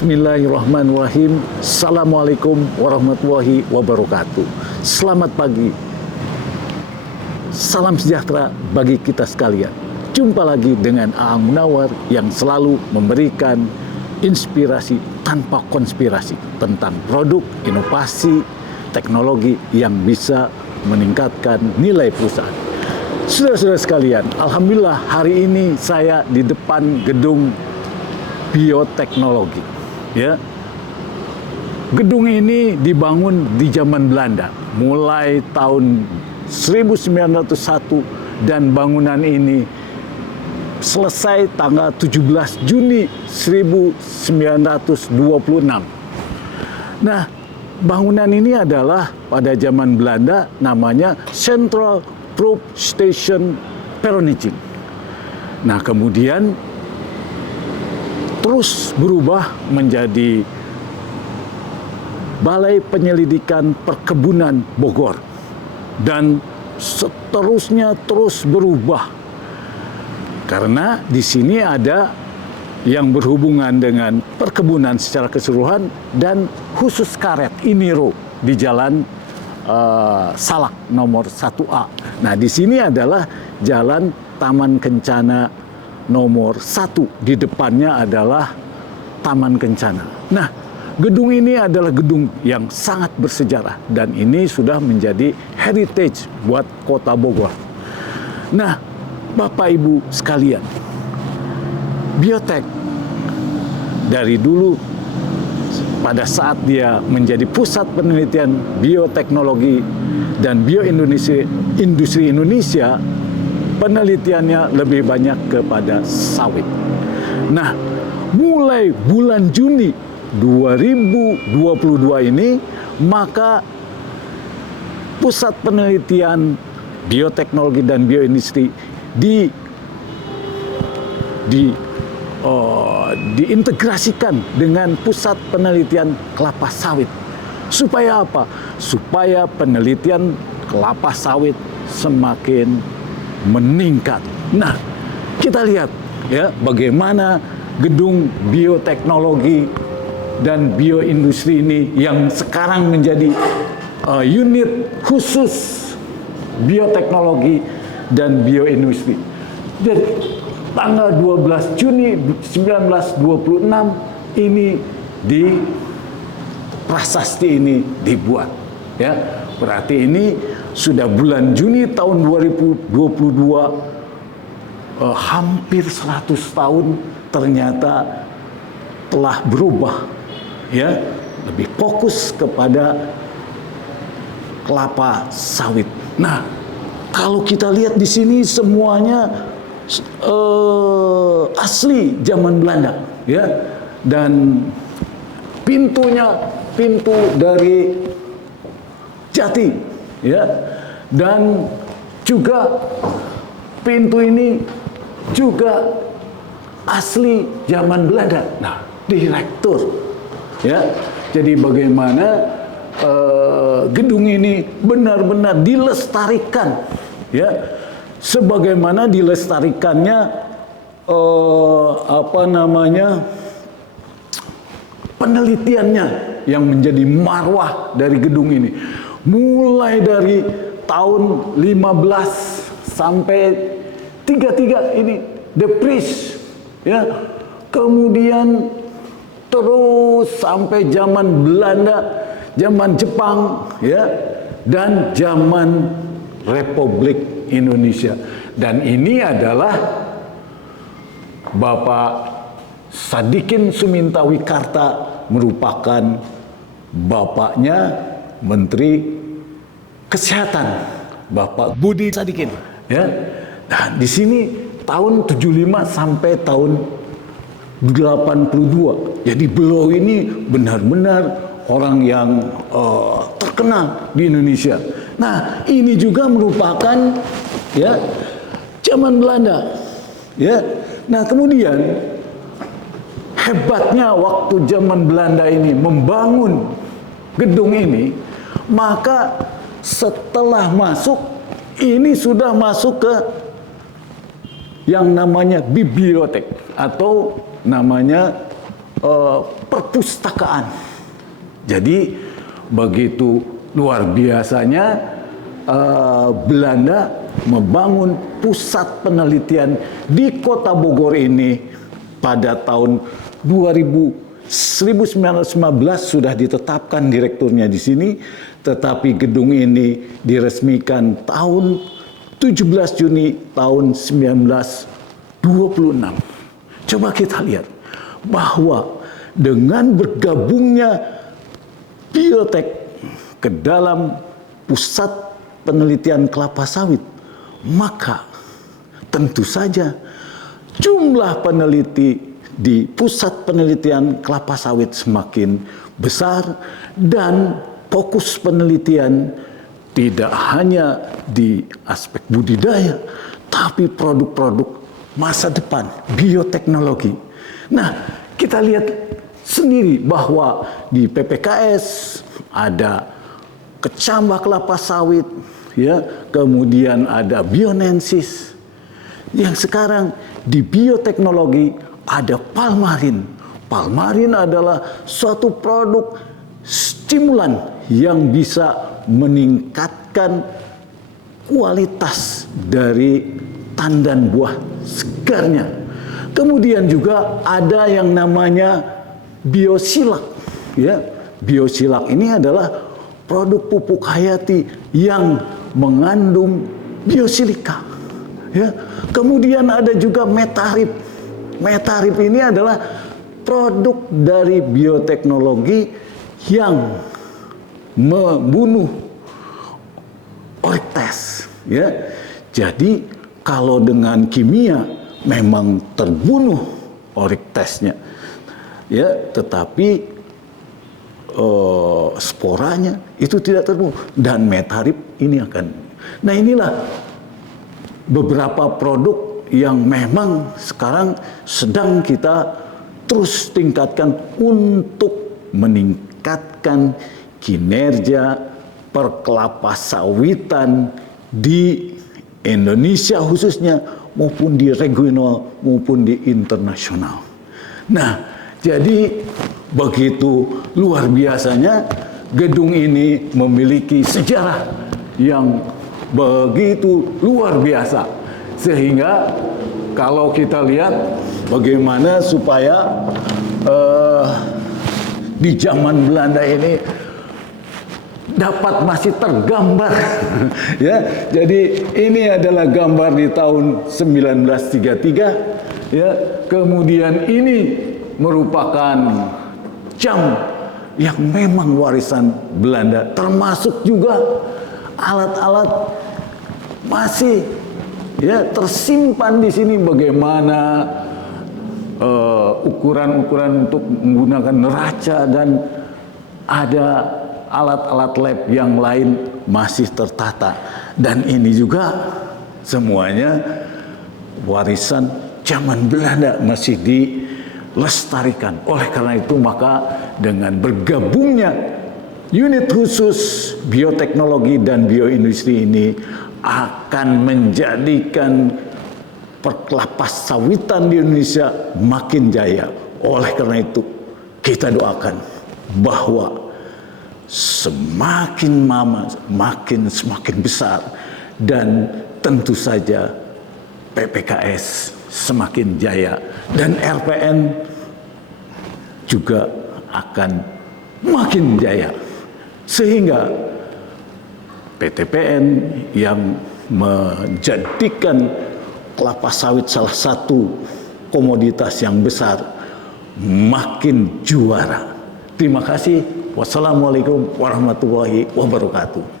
Bismillahirrahmanirrahim. Assalamualaikum warahmatullahi wabarakatuh. Selamat pagi. Salam sejahtera bagi kita sekalian. Jumpa lagi dengan Aang Munawar yang selalu memberikan inspirasi tanpa konspirasi tentang produk, inovasi, teknologi yang bisa meningkatkan nilai perusahaan. Saudara-saudara sekalian, alhamdulillah hari ini saya di depan gedung bioteknologi. Ya, gedung ini dibangun di zaman Belanda, mulai tahun 1901 dan bangunan ini selesai tanggal 17 Juni 1926. Nah, bangunan ini adalah pada zaman Belanda namanya Central Proof Station Peronijing. Nah, kemudian terus berubah menjadi Balai Penyelidikan Perkebunan Bogor dan seterusnya terus berubah karena di sini ada yang berhubungan dengan perkebunan secara keseluruhan dan khusus karet INIRO di Jalan Salak nomor 1A. Nah, di sini adalah Jalan Taman Kencana nomor 1, di depannya adalah Taman Kencana. Nah, gedung ini adalah gedung yang sangat bersejarah dan ini sudah menjadi heritage buat Kota Bogor. Nah, Bapak Ibu sekalian, biotek dari dulu pada saat dia menjadi pusat penelitian bioteknologi dan industri Indonesia, penelitiannya lebih banyak kepada sawit. Nah, mulai bulan Juni 2022 ini, maka pusat penelitian bioteknologi dan bioindustri diintegrasikan dengan pusat penelitian kelapa sawit. Supaya apa? Supaya penelitian kelapa sawit semakin meningkat. Nah, kita lihat ya bagaimana gedung bioteknologi dan bioindustri ini yang sekarang menjadi unit khusus bioteknologi dan bioindustri. Jadi tanggal 12 Juni 1926 ini prasasti ini dibuat ya. Berarti ini sudah bulan Juni tahun 2022, hampir 100 tahun ternyata telah berubah ya, lebih fokus kepada kelapa sawit. Nah, kalau kita lihat di sini semuanya asli zaman Belanda ya, dan pintunya pintu dari jati ya, dan juga pintu ini juga asli zaman Belanda. Nah, direktur ya, jadi bagaimana gedung ini benar-benar dilestarikan ya, sebagaimana dilestarikannya penelitiannya yang menjadi marwah dari gedung ini. Mulai dari tahun 15 sampai 33 ini The Priest ya. Kemudian terus sampai zaman Belanda, zaman Jepang ya, dan zaman Republik Indonesia. Dan ini adalah Bapak Sadikin Sumintawikarta, merupakan bapaknya Menteri Kesehatan, Bapak Budi Sadikin ya. Nah, di sini tahun 75 sampai tahun 82. Jadi beliau ini benar-benar orang yang terkenal di Indonesia. Nah, ini juga merupakan ya zaman Belanda ya. Nah, kemudian hebatnya waktu zaman Belanda ini membangun gedung ini, maka setelah masuk ini sudah masuk ke yang namanya bibliotek atau namanya perpustakaan. Jadi begitu luar biasanya Belanda membangun pusat penelitian di Kota Bogor ini pada tahun 1915 sudah ditetapkan direkturnya di sini, tetapi gedung ini diresmikan tahun 17 Juni tahun 1926. Coba kita lihat bahwa dengan bergabungnya biotek ke dalam pusat penelitian kelapa sawit, maka tentu saja jumlah peneliti di pusat penelitian kelapa sawit semakin besar dan fokus penelitian tidak hanya di aspek budidaya, tapi produk-produk masa depan, bioteknologi. Nah, kita lihat sendiri bahwa di PPKS ada kecambah kelapa sawit, ya, kemudian ada bionensis. Yang sekarang di bioteknologi ada palmarin. Palmarin adalah suatu produk stimulan yang bisa meningkatkan kualitas dari tandan buah segarnya. Kemudian juga ada yang namanya biosilak, ya. Biosilak ini adalah produk pupuk hayati yang mengandung biosilika, ya. Kemudian ada juga metarip. Metarip ini adalah produk dari bioteknologi yang membunuh oriktes, ya. Jadi kalau dengan kimia memang terbunuh oriktesnya, ya, tetapi sporanya itu tidak terbunuh, dan metarip ini akan. Nah, inilah beberapa produk yang memang sekarang sedang kita terus tingkatkan untuk meningkatkan kinerja perkelapa sawitan di Indonesia khususnya, maupun di regional maupun di internasional. Nah, jadi begitu luar biasanya gedung ini memiliki sejarah yang begitu luar biasa, sehingga kalau kita lihat bagaimana supaya di zaman Belanda ini dapat masih tergambar, ya. Jadi ini adalah gambar di tahun 1933, ya. Kemudian ini merupakan jam yang memang warisan Belanda, termasuk juga alat-alat masih, ya, tersimpan di sini. Bagaimana ukuran-ukuran untuk menggunakan neraca, dan ada alat-alat lab yang lain masih tertata. Dan ini juga semuanya warisan zaman Belanda, masih dilestarikan. Oleh karena itu, maka dengan bergabungnya unit khusus bioteknologi dan bioindustri ini akan menjadikan perkelapa sawitan di Indonesia makin jaya. Oleh karena itu, kita doakan bahwa semakin lama semakin besar, dan tentu saja PPKS semakin jaya, dan RPN juga akan makin jaya, sehingga PTPN yang menjadikan kelapa sawit salah satu komoditas yang besar makin juara. Terima kasih. Wassalamualaikum warahmatullahi wabarakatuh.